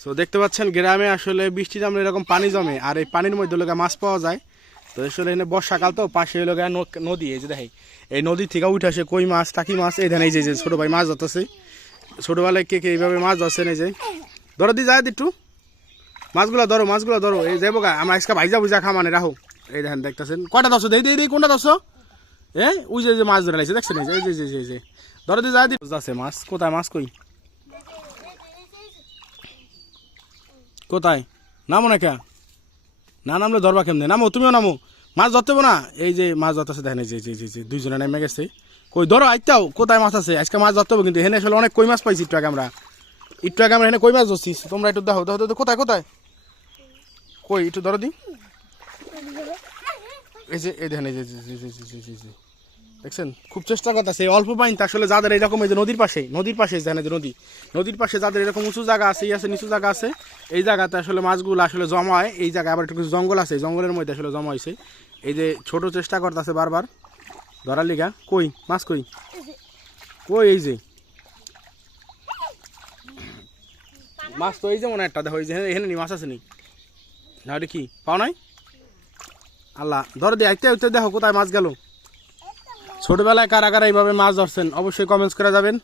So দেখতে পাচ্ছেন, গ্রামে আসলে বৃষ্টি জমলে এরকম পানি জমে, আর এই পানির মধ্যে লোকে মাছ পাওয়া যায়। তো আসলে এখানে বর্ষাকাল তো, পাশে লোকে নদী, এই যে দেখে এই নদী থেকে উঠে আসে কই মাছ, টাকি মাছ, এই ধান এই যে ছোটো ভাই মাছ ধরতেছে। ছোটোবেলায় কে কে এইভাবে মাছ ধরছেন, এই যে। ধরো দি, যায় একটু। মাছগুলো ধরো মাছগুলো ধরো, এই যাব গা আমার আজকে ভাইজা বুঝা খা মানে রাখো। এই দেখেন, দেখতেছেন। কটা দশো দেই দেই কোনটা দশো এই ওই যে মাছ ধরে লাগছে দেখছেন, এই যে এই যে ধরো দি, যায় আছে মাছ কোথায়, মাছ কই? কোথায় নামো না না নামলে ধরবা কেমনে নামো তুমিও নামো মাছ ধরতে না এই যে মাছ ধরতেছে দেখেন এই যে যে, দুইজনে নেমে গেছে কই ধরো আইতাও কোথায় মাছ আছে আজকে মাছ ধরতে কিন্তু এখানে আসলে অনেক কই মাছ পাইছি একটু আগে আমরা একটু আগে আমরা এখানে কই মাছ ধরছি তোমরা একটু দেখো দেখো কোথায় কোথায় কই একটু ধরো দি এই যে এই দেখেন এই যে। দেখছেন খুব চেষ্টা করতেছে অল্প পানিতে আসলে যাদের এরকম এই যে নদীর পাশে নদীর পাশে জানে যে নদী নদীর পাশে যাদের এরকম উঁচু জায়গা আছে আছে নিচু জায়গা আছে এই জায়গাতে আসলে মাছগুলো আসলে জমা হয়। এই জায়গায় আবার একটু জঙ্গল আছে। জঙ্গলের মধ্যে আসলে জমা হয়েছে এই যে ছোট চেষ্টা করতেছে বারবার। ধরার লিগা। কই? মাছ কই? কই এই যে? মাছ তো এই যে মনে একটা। দেখো এই যে এখানে নি, মাছ আছে নি? না ওটা কি? পাও নাই? আল্লাহ, ধর দিয়ে আইতে আইতে দেখো কোথায় মাছ গেল। ছোটবেলায় কারা কারা এইভাবে মাছ ধরছেন, অবশ্যই কমেন্টস করে যাবেন।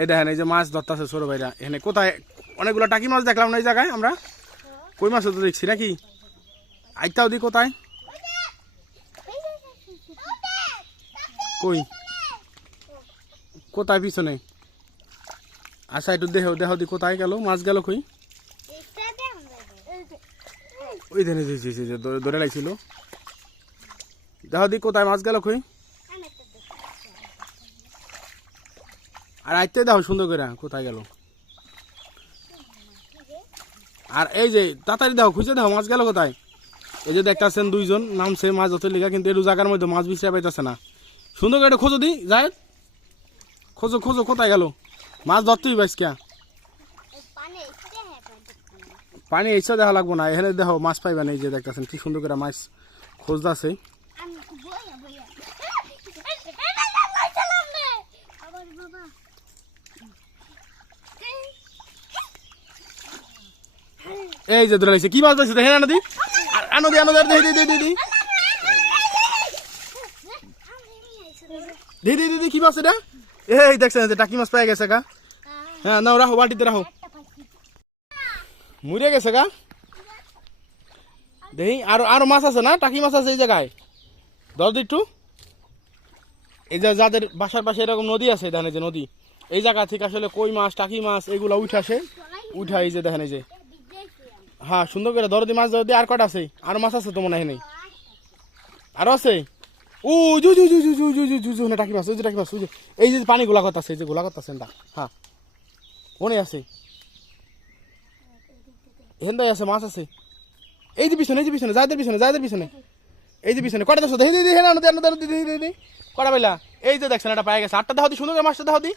এই দেখেন, এই যে মাছ ধরতেছে ছোট ভাইরা। এখানে কোথায় অনেকগুলো টাকি মাছ দেখলাম না এই জায়গায় আমরা। কই মাছ তো দেখছি নাকি? আইতাও দি কোথায়? কই? কোথায় পিছনে? আচ্ছা একটু দেহ দেহ দি কোথায় গেল? মাছ গেল কই? ওই ধরে- ধরে লাগছিল দেহ দি কোথায়? মাছ গেল কই? আর আইতে দেখো সুন্দর করে কোথায় গেল? আর এই যে, তাড়াতাড়ি দেখো খুঁজে দেখো মাছ গেল কোথায়? এই যে দেখতেছেন দুইজন নামছে মাছ ধরতে লেখা কিন্তু একটু জায়গার মধ্যে মাছ বিছড়ে পাইতেছে না। সুন্দর করে খোঁজো দি যায় খোঁজো খোঁজো, কোথায় গেল? মাছ ধরতেই পাইস কে পানি এসে দেখা লাগবো না, এখানে দেখো মাছ পাইবা না, এই যে দেখতেছেন কি সুন্দর করে মাছ খোঁজতেছে। এই যে ধরে কি মাছ ধরছে? দেখেন আনদি আনদি আনদি দে দে দে দে দে দে দে কি মাছ এটা? এই দেখছেন যে টাকি মাছ পেয়ে গেছে গা। হ্যাঁ নাও, রাখো বাটিতে রাখো। মুড়ে গেছে গা। দেহি আরও আরও মাছ আছে না? টাকি মাছ আছে এই জায়গায়। ধর একটু। এই যে যাদের বাসার পাশে এরকম নদী আছে দেখেন যে নদী, এই জায়গা থেকে আসলে কই মাছ, টাকি মাছ, এগুলো উঠে আসে। উঠে এই যে দেখেন এই যে। হ্যাঁ সুন্দর করে দরদি মাছ দরদি আর কটা আছে আর মাছ আছে তো মনে হয় নেই আরও আছে ও জু জু জু জু জু জু জু জু জু না টাকি মাছ ওই যে টাকি এই যে পানি গোলা করতেছে এই যে গোলা আছে না হ্যাঁ মনে আছে হেন্দাই আছে মাছ আছে এই যে পিছনে এই যে পিছনে যাদের পিছনে যাদের পিছনে এই যে পিছনে কটা দেখো দেখি দিদি দেন দেন দিদি দিদি কটা পাইলা এই যে দেখছেন এটা পাই গেছে আটটা দাও দি সুন্দর মাছটা দাও দি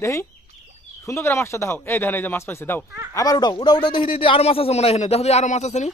দেখি সুন্দর করে মাছটা দাও। এই দেখেন এই যে মাছ পাইছে, দাও। আবার উঠাও উঠাও উঠাও, দেখি দিদি আরও মাছ আছে মনে হয় দেখো দি আরও মাছ আছে নি?